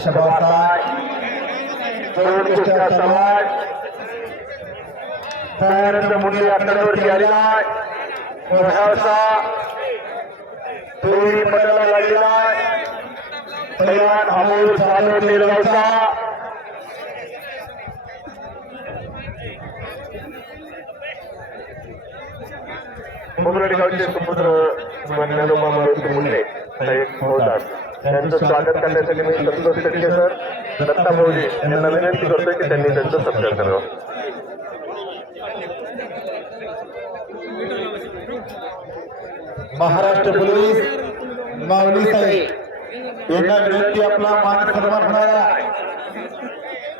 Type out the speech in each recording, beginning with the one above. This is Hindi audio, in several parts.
Shabbat सर्वनिष्ठा समाज. दयानंद मुंडे आकड्यावरती आलेला आहे. व्यवसा तेरी पटाला लागलेला आहे. पैलवान अमोल सानो निर्वसा मुंबरेडगावचे सुपुत्र मान्य लोमा मारुती मुंडे साहेब होतात स्वागत करण्यासाठी मी संतोष शेट्टे सर दत्ता भाऊजी यांना विनंती करतोय की त्यांनी त्यांचं सत्कार करावं. महाराष्ट्र पोलीस माऊली साहेब यांना विनंती आपला मान सन्मान होणार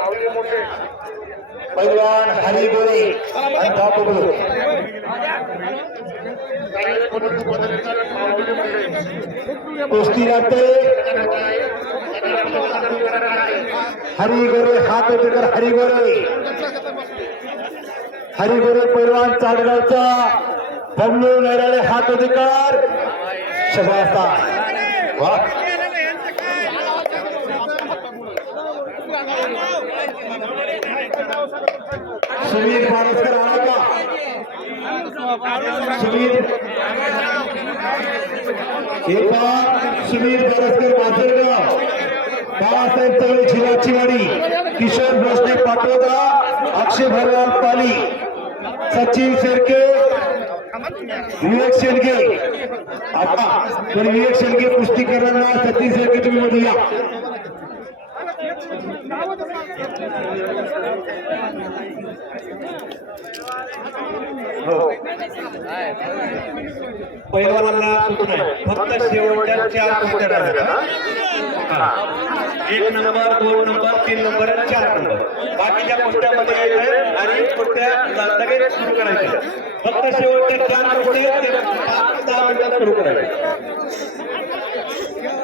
आहे पैलवान हरी गोरे आणि बापू बोलो कुस्ती लागते हरी गोरे हात उचकर हरी गोरे हरी गोरे पैलवान चाडगावचा बबलू नैराळे हात अधिकार शबासा वा सुनील मानेसकर आला का। सुनील एका झिलाची वाडी किशोर भोसले पाटोदा, अक्षय भरवाल पाली, सचिन शेरके, विवेक शेलगे। आता तर विवेक शेलगे करणारा सचिन शेरके तुम्ही मध्ये हो. पैलवानांना सूचना आहे फक्त शेवटच्या चार कुस्त्या एक नंबर दोन नंबर तीन नंबर आणि चार नंबर. बाकीच्या कुस्त्यामध्ये यायचं आणि कुस्त्या लगेच सुरू करायच्या फक्त शेवटच्या चार कुस्त्या दहा मिनिटात सुरू करायचं.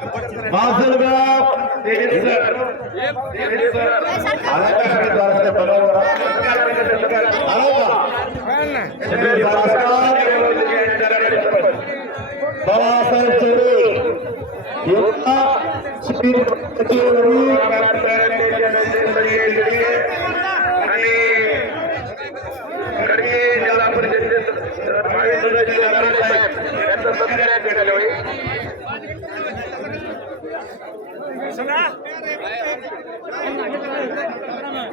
माजलगाव देशमुख सर. देशमुख सर. आला का सुनील बारसकर बरोबर आला का सुनील बारसकर बाळासाहेब चौरे यांना सुनील बारसकर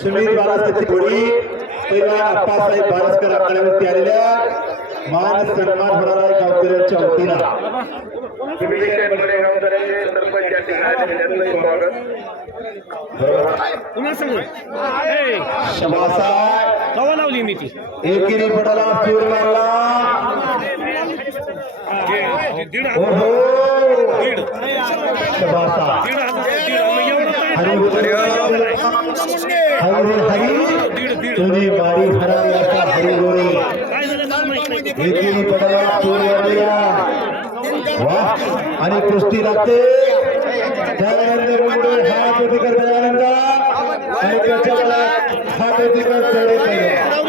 सुनील पैलवान अप्पासाहेब बारसकर आकड्यावरती आलेल्या मान सन्मान होणारा गावकऱ्यांच्या वतीनं शबासा। कवा लावली मी ती एकेरी पडाला सूर मारला काय? हरी हरी नाही एकेरी सूर मारला वाह आणि कुस्ती लागते मुंडे हात अधिकार दयानंद आणि त्याच्या हात अधिकार चढे